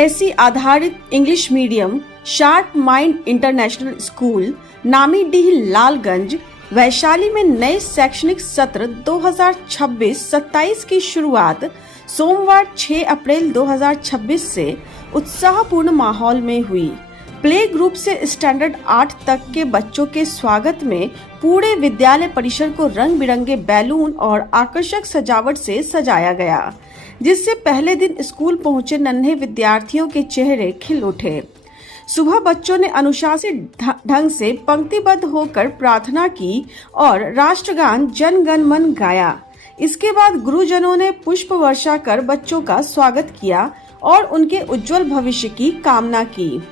CBSE आधारित English medium sharp mind international school Namidih Lalganj Vaishali में नए शैक्षणिक सत्र 2026-27 की शुरुआत सोमवार 6 अप्रैल 2026 से उत्साहपूर्ण माहौल में हुई। प्ले ग्रुप से स्टैंडर्ड 8 तक के बच्चों के स्वागत में पूरे विद्यालय परिसर को रंग बिरंगे बैलून और आकर्षक सजावट से सजाया गया, जिससे पहले दिन स्कूल पहुंचे नन्हे विद्यार्थियों के चेहरे खिल उठे। सुबह बच्चों ने अनुशासित ढंग से पंक्तिबद्ध होकर प्रार्थना की और राष्ट्रगान जन गण मन गाया। इसके बाद गुरुजनों ने पुष्प वर्षा कर बच्चों का स्वागत किया और उनके उज्जवल भविष्य की कामना की।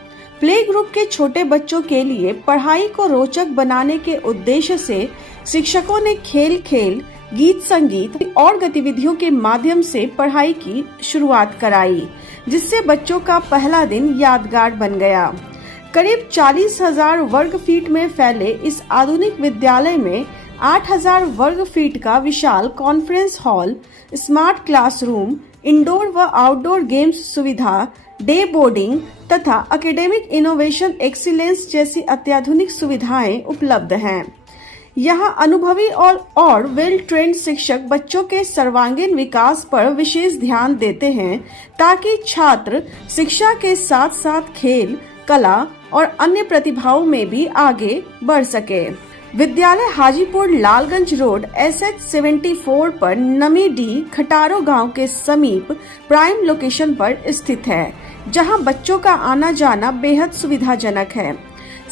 प्ले ग्रुप के छोटे बच्चों के लिए पढ़ाई को रोचक बनाने के उद्देश्य से शिक्षकों ने खेल खेल, गीत संगीत और गतिविधियों के माध्यम से पढ़ाई की शुरुआत कराई, जिससे बच्चों का पहला दिन यादगार बन गया। करीब 40,000 वर्ग फीट में फैले इस आधुनिक विद्यालय में 8,000 वर्ग फीट का विशाल conference hall, smart classroom, indoor व आउटडोर गेम्स सुविधा, डे बोर्डिंग तथा एकेडमिक इनोवेशन एक्सीलेंस जैसी अत्याधुनिक सुविधाएं उपलब्ध हैं। यहाँ अनुभवी और वेल ट्रेंड शिक्षक बच्चों के सर्वांगीण विकास पर विशेष ध्यान देते हैं, ताकि छात्र शिक्षा के साथ साथ खेल, कला और अन्य प्रतिभाओं में भी आगे बढ़ सके। विद्यालय हाजीपुर लालगंज रोड SH 74 पर नमीडीह खटारो गांव के समीप प्राइम लोकेशन पर स्थित है, जहां बच्चों का आना जाना बेहद सुविधाजनक है।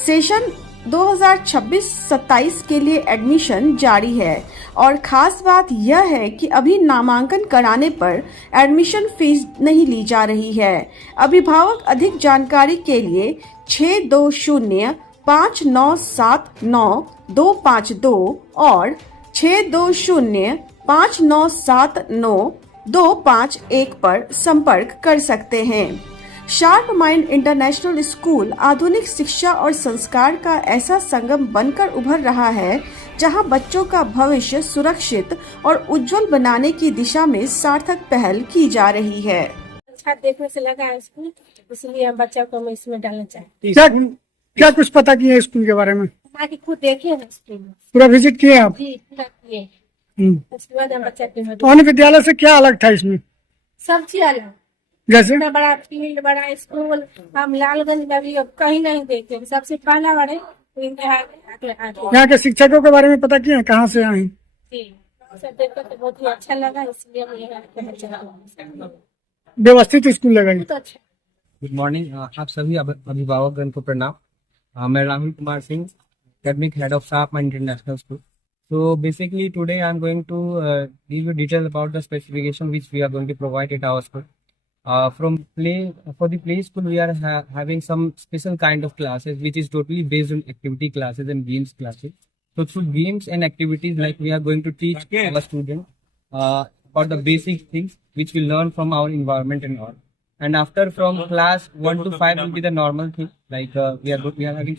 सेशन 2026-27 के लिए एडमिशन जारी है और खास बात यह है कि अभी नामांकन कराने पर एडमिशन फीस नहीं ली जा रही है। अभिभावक अधिक जानकारी के लिए 6205979252 और 6205979251 पर संपर्क कर सकते हैं। शार्प माइंड इंटरनेशनल स्कूल आधुनिक शिक्षा और संस्कार का ऐसा संगम बनकर उभर रहा है, जहां बच्चों का भविष्य सुरक्षित और उज्जवल बनाने की दिशा में सार्थक पहल की जा रही है। अच्छा देखने से लगा है स्कूल, इसलिए हम बच्चों को हम इसमें डालना चाहते हैं। क्या कुछ पता किया है स्कूल के बारे में? ताकि खुद देखे हैं स्कूल में। पूरा विजिट किए आप? जी पूरा किए। उसके बाद हम बच्चा तो अन्य विद्यालय से क्या अलग था इसमें? सब चीज अलग, जैसे इतना बड़ा फील्ड, बड़ा स्कूल हम लालगंज में भी अब कहीं नहीं देखे। सबसे पहला बड़े यहाँ के शिक्षकों के बारे में पता किया, कहाँ से आए? जी देखकर तो बहुत ही अच्छा लगा, इसलिए हम यहाँ व्यवस्थित स्कूल लगा। तो अच्छा। गुड मॉर्निंग, आप सभी अभिभावकगण को प्रणाम। मैं Rahul Kumar Singh, academic head of sharp mind international school. So basically today I am going to give you detail about the specification which we are going to provide at our school. For the play school we are having some special kind of classes which is totally based on activity classes and games classes. So through games and activities, like, we are going to teach our students about the basic things which we learn from our environment and all. And after, from class 1 to 5 will be the normal thing, like we are having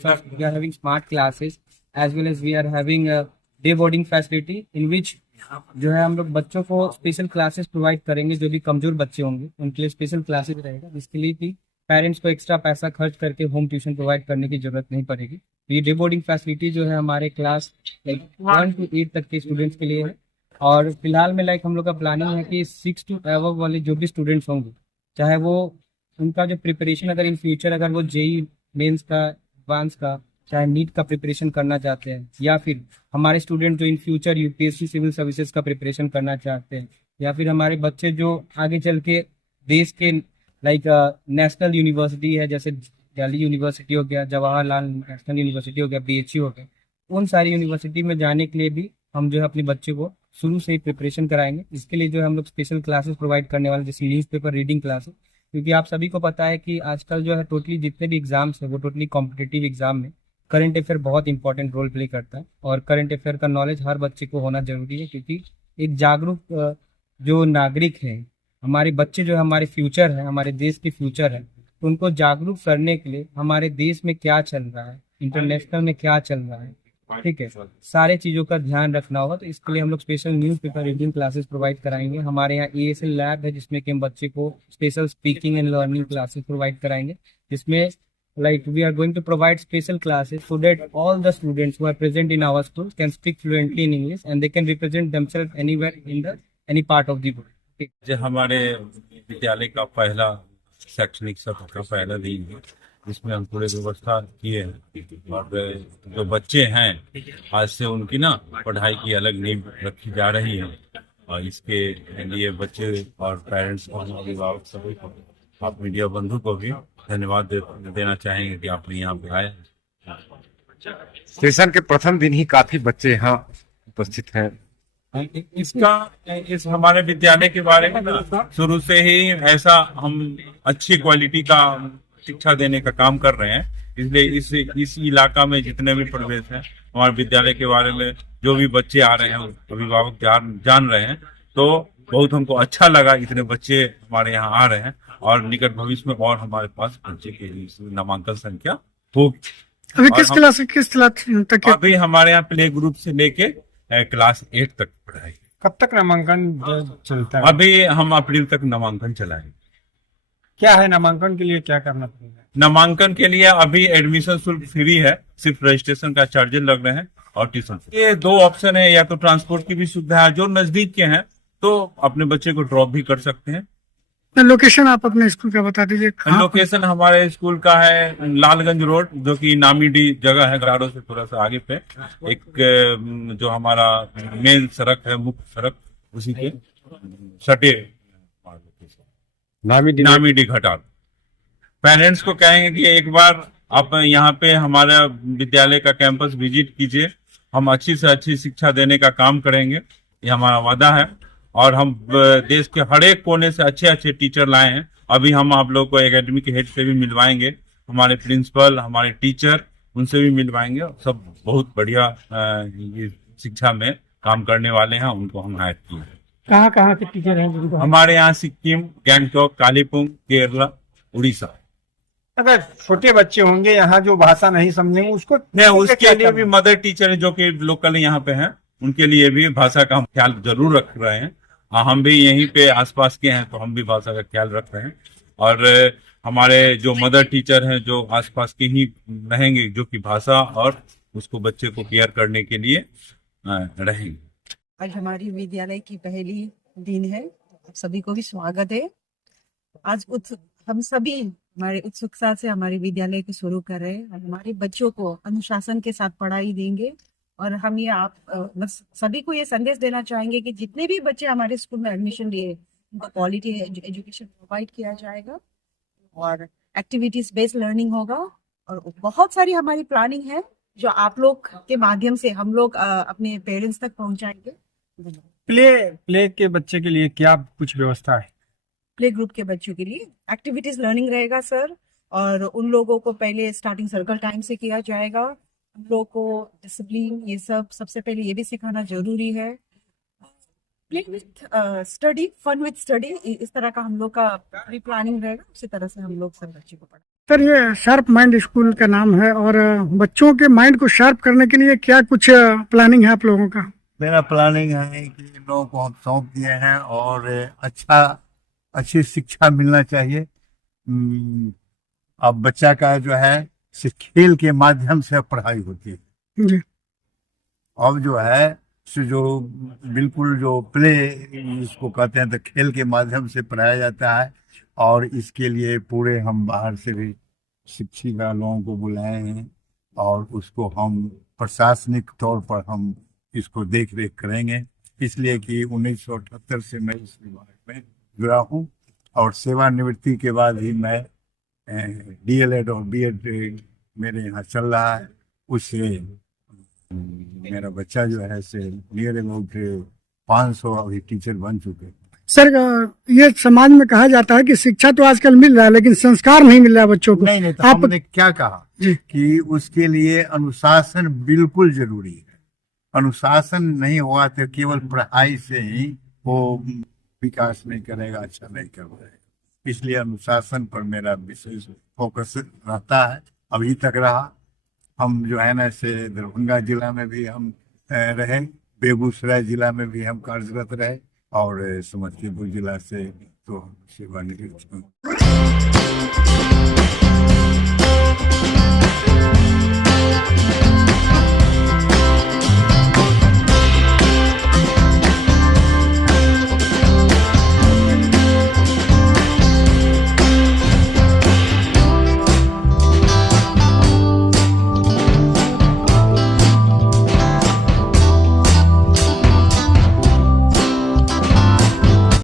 smart classes, as well as we are having day boarding facility, in which जो है हम लोग बच्चों को special classes provide करेंगे। जो भी कमजोर बच्चे होंगे उनके लिए स्पेशल क्लासेस रहेगा, जिसके लिए कि पेरेंट्स को एक्स्ट्रा पैसा खर्च करके होम ट्यूशन प्रोवाइड करने की जरूरत नहीं पड़ेगी। ये डे बोर्डिंग फैसिलिटी जो है हमारे क्लास 1 to 8 तक के स्टूडेंट्स के लिए है। और फिलहाल में हम लोग का प्लानिंग है कि 6 to above वाले जो भी स्टूडेंट्स होंगे, चाहे वो उनका जो प्रिपरेशन अगर इन फ्यूचर अगर वो जेई मेंस का, एडवांस का, चाहे नीट का प्रिपरेशन करना चाहते हैं, या फिर हमारे स्टूडेंट जो in future UPSC civil services का प्रिपरेशन करना चाहते हैं, या फिर हमारे बच्चे जो आगे चल के देश के नेशनल यूनिवर्सिटी है, जैसे दिल्ली यूनिवर्सिटी हो गया, जवाहरलाल नेशनल यूनिवर्सिटी हो गया, BHU हो गया, उन सारी यूनिवर्सिटी में जाने के लिए भी हम जो है अपने बच्चे को शुरू से ही प्रिपरेशन कराएंगे। इसके लिए जो है हम लोग स्पेशल क्लासेस प्रोवाइड करने वाले, जैसे न्यूज़पेपर रीडिंग क्लासेस, क्योंकि आप सभी को पता है कि आजकल जो है टोटली जितने भी एग्जाम्स है वो टोटली कॉम्पिटिटिव एग्जाम में करंट अफेयर बहुत इंपॉर्टेंट रोल प्ले करता है। और करंट अफेयर का नॉलेज हर बच्चे को होना जरूरी है, क्योंकि एक जागरूक जो नागरिक है, हमारे बच्चे जो है हमारे फ्यूचर है, हमारे देश के फ्यूचर है, तो उनको जागरूक करने के लिए हमारे देश में क्या चल रहा है, इंटरनेशनल में क्या चल रहा है, ठीक है, सारे चीजों का ध्यान रखना होगा। तो इसके लिए हम लोग special newspaper reading classes provide कराएंगे। हमारे यहाँ ESL लैब है जिसमें कि हम बच्चे को special speaking and learning classes provide कराएंगे, जिसमें like we are going to provide special classes so that all the students who are present in our school can speak fluently in English and they can represent themselves anywhere in the any part of the world। जो हमारे विद्यालय का पहला शैक्षणिक सत्र का पहला दिन है, जिसमें हम पूरे व्यवस्था किए हैं और जो बच्चे हैं आज से उनकी ना पढ़ाई की अलग नींव रखी जा रही है। और इसके लिए बच्चे और पेरेंट्स और अभिभावक सभी को, आप मीडिया बंधु को भी धन्यवाद देना चाहेंगे कि आपने यहाँ पे आए। सेशन के प्रथम दिन ही काफी बच्चे यहाँ उपस्थित हैं। इस हमारे विद्यालय के बारे में ना शुरू से ही ऐसा हम अच्छी क्वालिटी का शिक्षा देने का काम कर रहे हैं, इसलिए इस इलाका में जितने भी प्रवेश हैं हमारे विद्यालय के बारे में जो भी बच्चे आ रहे हैं अभिभावक जान रहे हैं, तो बहुत हमको अच्छा लगा। इतने बच्चे हमारे यहाँ आ रहे हैं और निकट भविष्य में और हमारे पास बच्चे के नामांकन संख्या होगी। अभी किस क्लास तक के? अभी हमारे यहाँ प्ले ग्रुप से लेके क्लास 8 तक पढ़ाई। कब तक नामांकन चलता है? अभी हम अप्रैल तक नामांकन चलाएंगे। क्या है नामांकन के लिए क्या करना पड़ेगा? नामांकन के लिए अभी एडमिशन शुल्क फ्री है, सिर्फ रजिस्ट्रेशन का चार्जेस लग रहे हैं और ट्यूशन। ये 2 ऑप्शन है, या तो ट्रांसपोर्ट की भी सुविधा है, जो नजदीक के हैं तो अपने बच्चे को ड्रॉप भी कर सकते हैं। लोकेशन आप अपने स्कूल का बता दीजिए। लोकेशन हमारे स्कूल का है लालगंज रोड, जो कि नामीडी जगह है, ग्राडो से थोड़ा सा आगे पे एक जो हमारा मेन सड़क है, मुख्य सड़क, उसी के सटे नामीडी घटाल। पेरेंट्स को कहेंगे कि एक बार आप यहाँ पे हमारा विद्यालय का कैंपस विजिट कीजिए, हम अच्छी से अच्छी शिक्षा देने का काम करेंगे, ये हमारा वादा है। और हम देश के हर एक कोने से अच्छे अच्छे टीचर लाए हैं। अभी हम आप लोग को एकेडमी के हेड से भी मिलवाएंगे, हमारे प्रिंसिपल, हमारे टीचर, उनसे भी मिलवाएंगे। सब बहुत बढ़िया ये शिक्षा में काम करने वाले हैं, उनको हम हायर किए। कहाँ के टीचर हैं? हमारे यहाँ सिक्किम, गैंगटॉक, कालीपुंग, केरला, उड़ीसा। अगर छोटे बच्चे होंगे यहाँ जो भाषा नहीं समझेंगे उसको नहीं, उसके लिए भी मदर टीचर है जो कि लोकल यहाँ पे हैं, उनके लिए भी भाषा का हम ख्याल जरूर रख रहे हैं। हम भी यहीं पे आसपास के हैं तो हम भी भाषा का ख्याल रख रहे हैं। और हमारे जो मदर टीचर हैं जो आसपास के ही रहेंगे, जो कि भाषा और उसको बच्चे को केयर करने के लिए रहेंगे। आज हमारी विद्यालय की पहली दिन है, आप सभी को भी स्वागत है। आज हम सभी हमारे उत्सुकता से हमारे विद्यालय को शुरू कर रहे हैं और हमारे बच्चों को अनुशासन के साथ पढ़ाई देंगे। और हम ये सभी को ये संदेश देना चाहेंगे कि जितने भी बच्चे हमारे स्कूल में एडमिशन लिए उनको क्वालिटी एजुकेशन प्रोवाइड किया जाएगा और एक्टिविटीज बेस्ड लर्निंग होगा। और बहुत सारी हमारी प्लानिंग है जो आप लोग के माध्यम से हम लोग अपने पेरेंट्स तक पहुंचाएंगे। प्ले के बच्चे के लिए क्या कुछ व्यवस्था है? प्ले ग्रुप के बच्चों के लिए एक्टिविटीज लर्निंग रहेगा सर, और उन लोगों को पहले स्टार्टिंग सर्कल टाइम से किया जाएगा। हम लोग को डिसिप्लिन ये सब सबसे पहले ये भी सिखाना जरूरी है। Play with study, fun with study, इस तरह का हम लोग का प्री प्लानिंग रहेगा। उसी तरह से हम लोग सब बच्चे को पढ़ा। सर, ये शार्प माइंड स्कूल का नाम है और बच्चों के माइंड को शार्प करने के लिए क्या कुछ प्लानिंग है आप लोगों का? मेरा प्लानिंग है कि इन लोगों को हम सौंप दिए हैं और अच्छी शिक्षा मिलना चाहिए। अब बच्चा का जो है सिर्फ खेल के माध्यम से पढ़ाई होती है जी। अब जो है जो बिल्कुल जो प्ले इसको कहते हैं तो खेल के माध्यम से पढ़ाया जाता है। और इसके लिए पूरे हम बाहर से भी शिक्षिका लोगों को बुलाए हैं और उसको हम प्रशासनिक तौर पर हम इसको देख रेख करेंगे, इसलिए कि 1978 से मैं इस विभाग में जुड़ा हूँ और सेवानिवृत्ति के बाद ही मैं DLED और BEd मेरे यहाँ चल रहा है। उससे मेरा बच्चा जो है से नियर अबाउट 500 अभी टीचर बन चुके हैं। सर, ये समाज में कहा जाता है कि शिक्षा तो आजकल मिल रहा है लेकिन संस्कार नहीं मिल रहा है बच्चों को। नहीं तो हमने क्या कहा कि उसके लिए अनुशासन बिल्कुल जरूरी है। अनुशासन नहीं हुआ तो केवल पढ़ाई से ही वो विकास नहीं करेगा, अच्छा नहीं कर पाएगा। इसलिए अनुशासन पर मेरा विशेष फोकस रहता है, अभी तक रहा हम जो है ना से दरभंगा जिला में भी हम रहे, बेगूसराय जिला में भी हम कार्यरत रहे और समस्तीपुर जिला से तो सेवानिवृत्त हूँ।